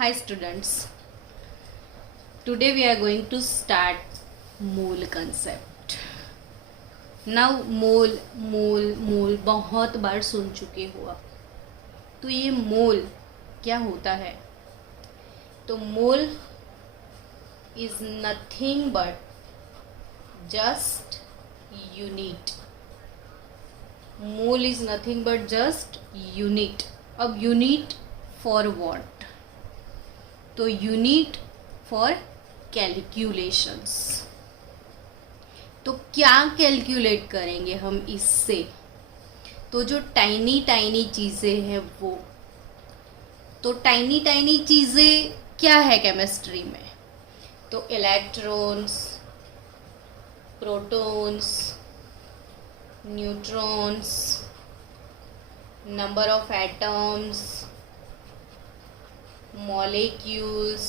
Hi students, today we are going to start mole concept. Now मोल बहुत बार सुन चुके हो आप. तो ये मोल क्या होता है? तो मोल is nothing but just unit. Mole is nothing but just unit. अब unit for what? तो यूनिट फॉर कैलकुलेशंस. तो क्या कैलकुलेट करेंगे हम इससे? तो जो टाइनी टाइनी चीज़ें हैं वो. तो टाइनी टाइनी चीज़ें क्या है केमिस्ट्री में? तो electrons, protons, neutrons, number of atoms, molecules.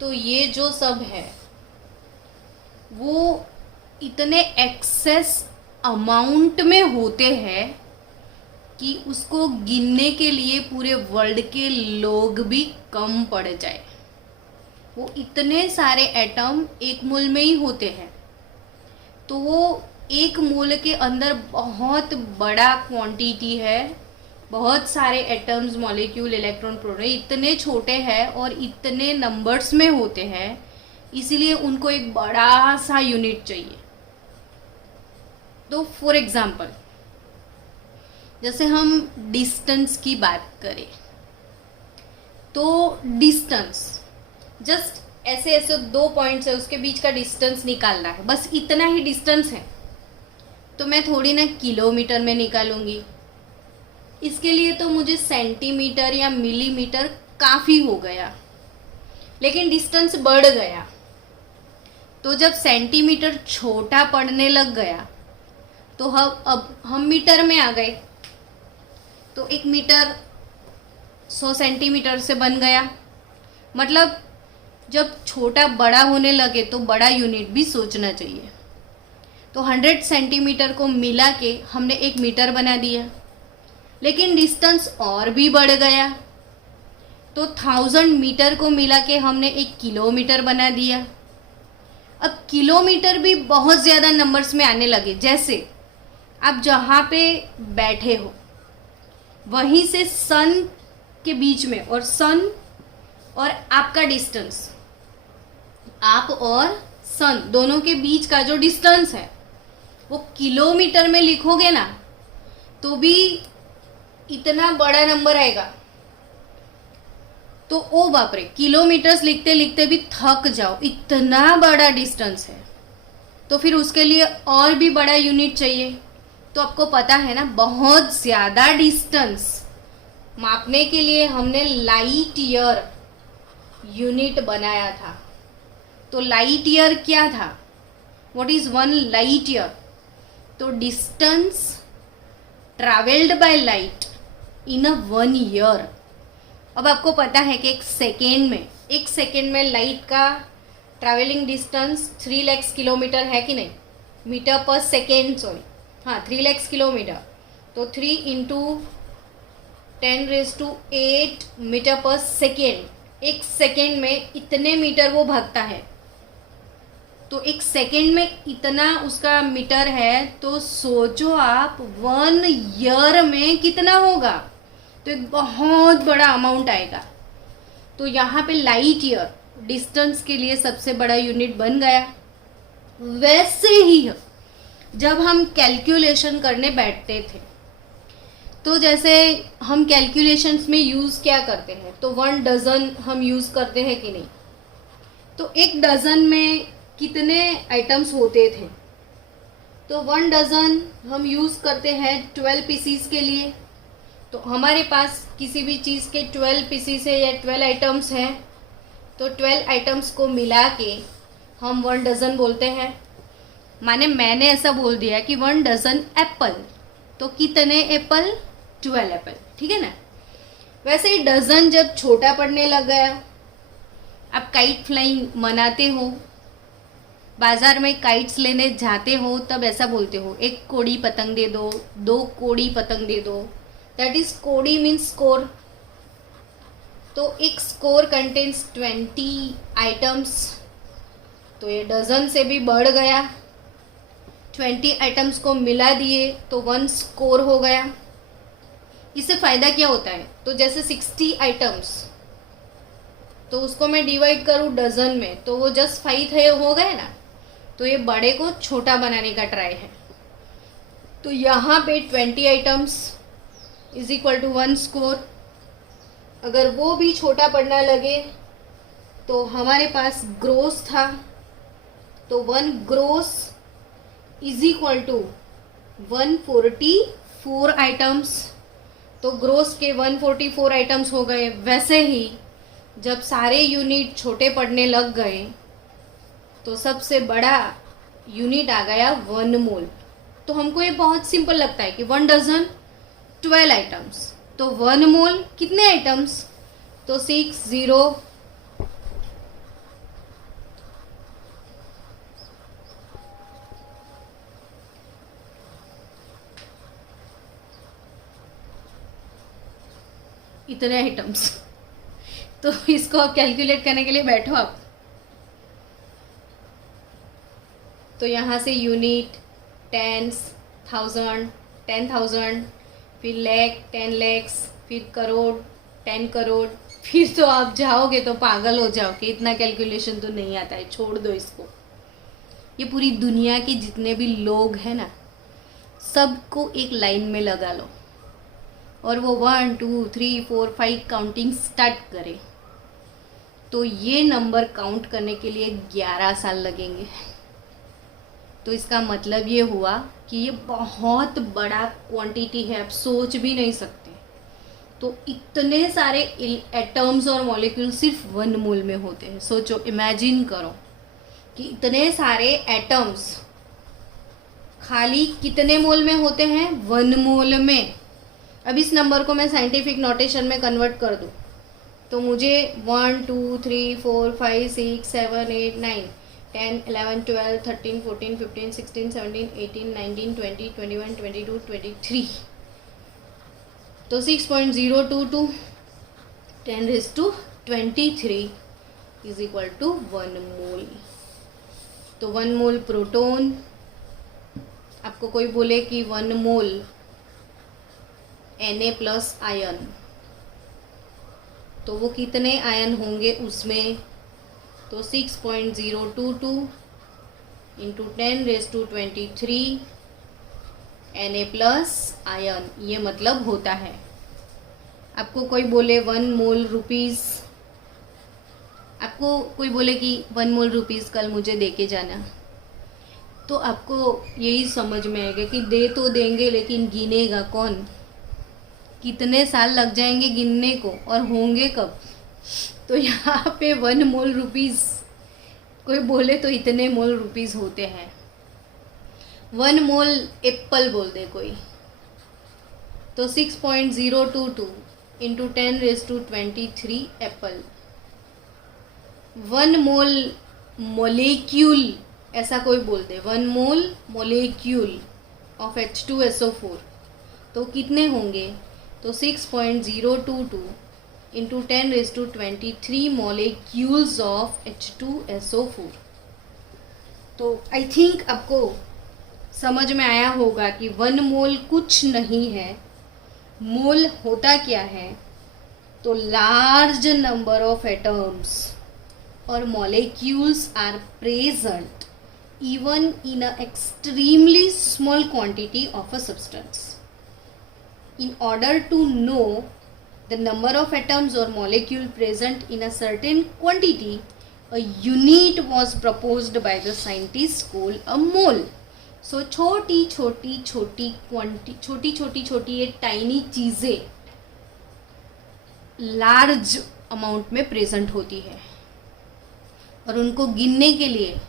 तो ये जो सब है वो इतने एक्सेस अमाउंट में होते हैं कि उसको गिनने के लिए पूरे वर्ल्ड के लोग भी कम पड़ जाए. वो इतने सारे एटम एक मोल में ही होते हैं. तो वो एक मोल के अंदर बहुत बड़ा क्वांटिटी है. बहुत सारे एटम्स, मॉलिक्यूल, इलेक्ट्रॉन, प्रोटॉन इतने छोटे हैं और इतने नंबर्स में होते हैं, इसीलिए उनको एक बड़ा सा यूनिट चाहिए. तो फॉर एग्जांपल जैसे हम डिस्टेंस की बात करें तो डिस्टेंस जस्ट ऐसे ऐसे दो पॉइंट्स है, उसके बीच का डिस्टेंस निकालना है, बस इतना ही डिस्टेंस है. तो मैं थोड़ी ना किलोमीटर में निकालूंगी. इसके लिए तो मुझे सेंटीमीटर या मिलीमीटर काफ़ी हो गया. लेकिन डिस्टेंस बढ़ गया. तो जब सेंटीमीटर छोटा पड़ने लग गया तो अब हम मीटर में आ गए. तो एक मीटर 100 सेंटीमीटर से बन गया. मतलब जब छोटा बड़ा होने लगे तो बड़ा यूनिट भी सोचना चाहिए. तो 100 सेंटीमीटर को मिला के हमने एक मीटर बना दिया. लेकिन डिस्टेंस और भी बढ़ गया तो 1000 मीटर को मिला के हमने एक किलोमीटर बना दिया. अब किलोमीटर भी बहुत ज़्यादा नंबर्स में आने लगे. जैसे आप जहाँ पे बैठे हो वहीं से सन के बीच में, और सन और आपका डिस्टेंस, आप और सन दोनों के बीच का जो डिस्टेंस है वो किलोमीटर में लिखोगे ना तो भी इतना बड़ा नंबर आएगा. तो ओ बाप रे, किलोमीटर्स लिखते लिखते भी थक जाओ, इतना बड़ा डिस्टेंस है. तो फिर उसके लिए और भी बड़ा यूनिट चाहिए. तो आपको पता है ना, बहुत ज़्यादा डिस्टेंस मापने के लिए हमने लाइट ईयर यूनिट बनाया था. तो लाइट ईयर क्या था? What is one light year? तो distance travelled by light in a 1 year. अब आपको पता है कि एक सेकेंड में लाइट का ट्रैवलिंग डिस्टेंस 3 लाख किलोमीटर है कि नहीं? मीटर पर सेकेंड, सॉरी, हाँ 3 लाख किलोमीटर. तो 3 इंटू 10⁸ मीटर पर सेकेंड. एक सेकेंड में इतने मीटर वो भागता है. तो एक सेकेंड में इतना उसका मीटर है. तो सोचो आप 1 ईयर में कितना होगा. तो एक बहुत बड़ा अमाउंट आएगा. तो यहाँ पे लाइट ईयर डिस्टेंस के लिए सबसे बड़ा यूनिट बन गया. वैसे ही जब हम कैलकुलेशन करने बैठते थे तो जैसे हम कैलकुलेशंस में यूज़ क्या करते हैं? तो 1 डजन हम यूज़ करते हैं कि नहीं? तो एक डजन में कितने आइटम्स होते थे? तो 1 डजन हम यूज़ करते हैं 12 पीसीस के लिए. तो हमारे पास किसी भी चीज़ के 12 पीसीस है या 12 आइटम्स हैं. तो 12 आइटम्स को मिला के हम 1 डजन बोलते हैं. माने मैंने ऐसा बोल दिया कि 1 डजन एप्पल. तो कितने एप्पल? 12 एप्पल, ठीक है ना. वैसे ही डजन जब छोटा पड़ने लग गया, आप काइट फ्लाइंग मनाते हो, बाजार में काइट्स लेने जाते हो, तब ऐसा बोलते हो, एक कोड़ी पतंग दे दो, 2 कोड़ी पतंग दे दो. दैट इज कोड़ी मीन्स स्कोर. तो एक स्कोर कंटेन्स 20 आइटम्स, तो ये डजन से भी बढ़ गया। 20 आइटम्स को मिला दिए तो 1 स्कोर हो गया। इससे फ़ायदा क्या होता है, तो जैसे 60 आइटम्स, तो उसको मैं डिवाइड करूँ डजन में, तो वो जस्ट 5 हो गए ना, तो ये बड़े को छोटा बनाने का ट्राई है। तो यहाँ पे 20 items is equal to 1 score. अगर वो भी छोटा पड़ना लगे तो हमारे पास ग्रोस था, तो 1 gross is equal to 144 items. तो ग्रोस के 144 आइटम्स हो गए। वैसे ही जब सारे यूनिट छोटे पड़ने लग गए तो सबसे बड़ा यूनिट आ गया 1 मोल। तो हमको ये बहुत सिंपल लगता है कि 1 डजन 12 आइटम्स, तो 1 मोल कितने आइटम्स, तो 60। इतने आइटम्स। तो इसको आप कैलकुलेट करने के लिए बैठो आप। तो यहाँ से यूनिट, टेंस, 1000, 10,000, फिर लैख, 10 लैक्स, फिर करोड़, 10 करोड़, फिर तो आप जाओगे तो पागल हो जाओगे। इतना कैलकुलेशन तो नहीं आता है, छोड़ दो इसको। ये पूरी दुनिया के जितने भी लोग हैं ना, सबको एक लाइन में लगा लो और वो 1 2 3 4 5 काउंटिंग स्टार्ट करे, तो ये नंबर काउंट करने के लिए 11 साल लगेंगे। तो इसका मतलब ये हुआ कि ये बहुत बड़ा क्वांटिटी है, आप सोच भी नहीं सकते। तो इतने सारे एटम्स और मॉलिक्यूल सिर्फ 1 मोल में होते हैं। सोचो, इमेजिन करो कि इतने सारे एटम्स खाली कितने मोल में होते हैं, 1 मोल में। अब इस नंबर को मैं साइंटिफिक नोटेशन में कन्वर्ट कर दूँ तो मुझे 1 2 3 4 5 6 7 8 9 10 11 12 13 14 15 16 17 18 19 20 21 22 23, तो 6.022 10⁻23 इज इक्वल टू 1 मोल। तो 1 मोल प्रोटॉन, आपको कोई बोले कि 1 मोल Na+ आयन, तो वो कितने आयन होंगे उसमें, तो 6.022 इंटू 10⁻23 Na+ आयन, ये मतलब होता है। आपको कोई बोले 1 मोल रुपीज़, आपको कोई बोले कि 1 मोल रुपीज़ कल मुझे दे के जाना, तो आपको यही समझ में आएगा कि दे तो देंगे लेकिन गिनेगा कौन, कितने साल लग जाएंगे गिनने को और होंगे कब। तो यहाँ पे 1 मोल रुपीज़ कोई बोले तो इतने मोल रुपीज़ होते हैं। 1 मोल एप्पल बोल दे कोई, तो 6.022 इंटू 10⁻23 एप्पल। 1 मोल मोलेक्यूल ऐसा कोई बोल दे, 1 मोल मोलेक्यूल ऑफ H2SO4, तो कितने होंगे, तो 6.022 इंटू 10⁻23 मॉलिक्यूल्स ऑफ H2SO4। तो आई थिंक आपको समझ में आया होगा कि 1 मोल कुछ नहीं है। मोल होता क्या है, तो लार्ज नंबर ऑफ एटम्स और molecules are present even in a extremely small quantity of a substance. In order to know the number of atoms or molecule present in a certain quantity, a unit was proposed by the scientist called a mole. So छोटी छोटी ये tiny चीज़ें large amount में present होती है और उनको गिनने के लिए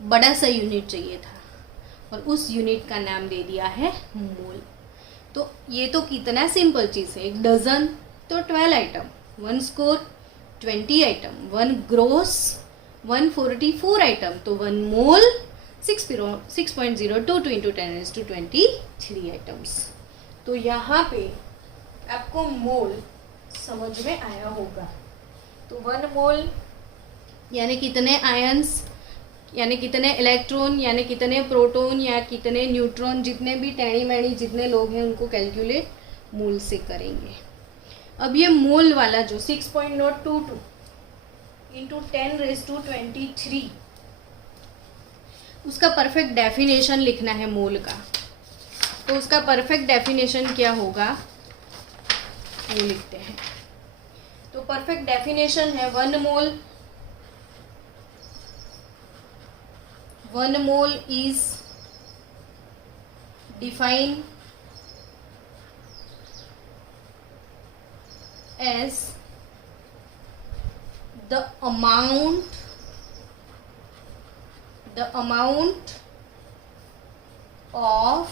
बड़ा सा यूनिट चाहिए था और उस यूनिट का नाम दे दिया है मोल। तो ये तो कितना सिंपल चीज़ है, 1 डजन तो 12 item, 1 score 20 item, 1 gross 144 item, तो 1 मोल 6.022 इंटू 10⁻23 आइटम्स। तो यहाँ पे आपको मोल समझ में आया होगा। तो 1 मोल यानी कितने आयंस, यानी कितने इलेक्ट्रॉन, यानी कितने प्रोटॉन या कितने न्यूट्रॉन, जितने भी टेढ़ी मेढ़ी जितने लोग हैं उनको कैलकुलेट मोल से करेंगे। अब ये मोल वाला जो 6.022 इंटू 10⁻23 उसका परफेक्ट डेफिनेशन लिखना है मोल का। तो उसका परफेक्ट डेफिनेशन क्या होगा वो लिखते हैं। तो परफेक्ट डेफिनेशन है 1 mole is defined as the amount of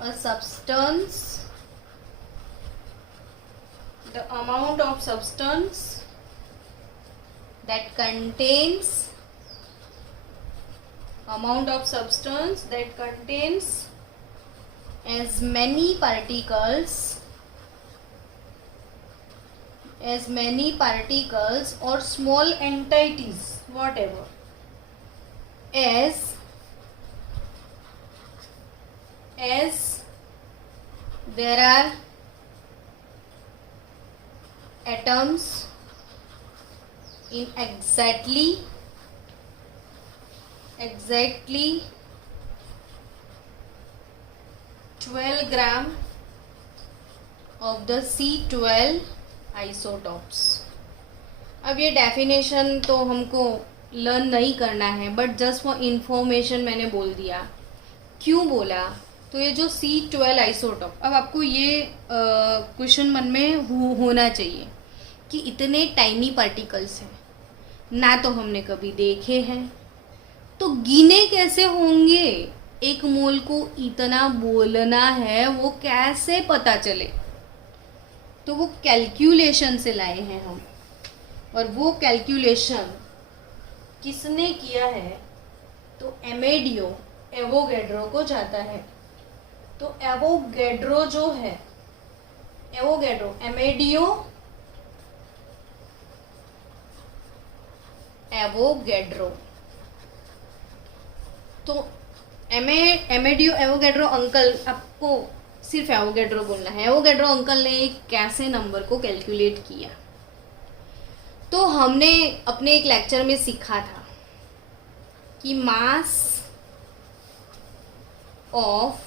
a substance that contains as many particles or small entities whatever as there are atoms in exactly 12 gram of the C12 isotopes. अब ये definition तो हमको learn नहीं करना है, but just for information मैंने बोल दिया। क्यों बोला? तो ये जो C12 आइसोटॉप, अब आपको ये क्वेश्चन मन में होना चाहिए कि इतने टाइनी पार्टिकल्स हैं, ना तो हमने कभी देखे हैं, तो गिने कैसे होंगे? एक मोल को इतना बोलना है, वो कैसे पता चले? तो वो कैलकुलेशन से लाए हैं हम, और वो कैलकुलेशन किसने किया है? तो एवोगैड्रो को जाता है। तो एवोगैड्रो जो है, एवोगैड्रो तो एवोगैड्रो अंकल, आपको सिर्फ एवोगैड्रो बोलना है। एवोगैड्रो अंकल ने एक कैसे नंबर को कैलकुलेट किया? तो हमने अपने एक लेक्चर में सीखा था कि mass of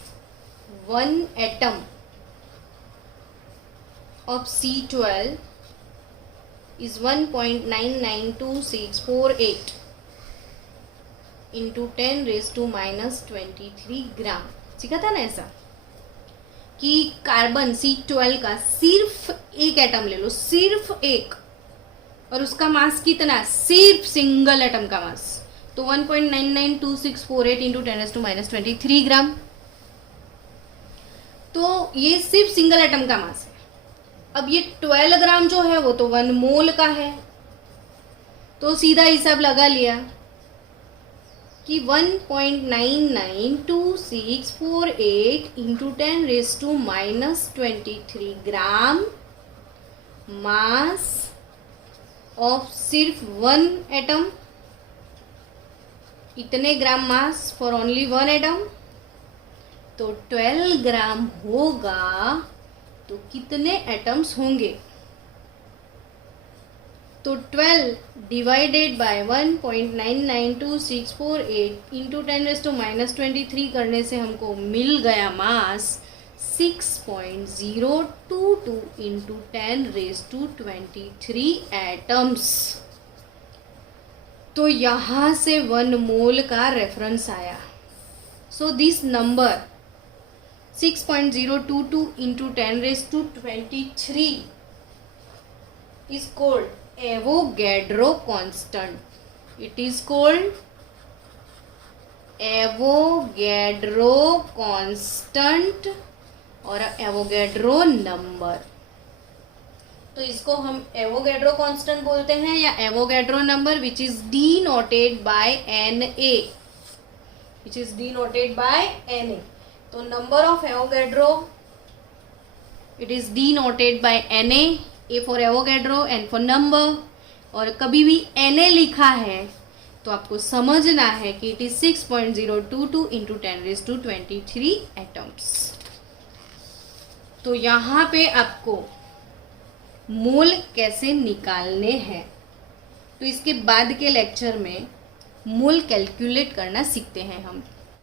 1 atom of C12 is 1.992648 into 10⁻⁻23 ग्राम। सीखा था ना ऐसा कि कार्बन C12 का सिर्फ एक एटम ले लो, सिर्फ एक, और उसका मास कितना? सिर्फ सिंगल एटम का मास, तो 1.992648 इंटू 10⁻⁻23 ग्राम। तो ये सिर्फ सिंगल एटम का मास है। अब ये 12 ग्राम जो है वो तो 1 मोल का है, तो सीधा हिसाब लगा लिया कि 1.992648 इंटू 10⁻⁻23 ग्राम मास ऑफ सिर्फ 1 एटम। इतने ग्राम मास फॉर ओनली 1 एटम, तो 12 ग्राम होगा। तो कितने एटम्स होंगे? तो 12 डिवाइडेड बाय 1.992648 इंटू 10⁻⁻23 करने से हमको मिल गया मास 6.022 इंटू 10⁻23 एटम्स। तो यहाँ से 1 मोल का रेफरेंस आया। So this number 6.022 into 10⁻23 is called Avogadro constant. It is called Avogadro constant और Avogadro number। तो इसको हम Avogadro constant बोलते हैं या Avogadro number, which is denoted by Na, which is denoted by Na। तो number of Avogadro it is denoted by Na, A for Avogadro, N for number. और कभी भी Na लिखा है तो आपको समझना है कि इट इज 6.022 इंटू 10⁻23 एटम्स। तो यहाँ पे आपको मोल कैसे निकालने हैं, तो इसके बाद के लेक्चर में मोल कैलकुलेट करना सीखते हैं हम।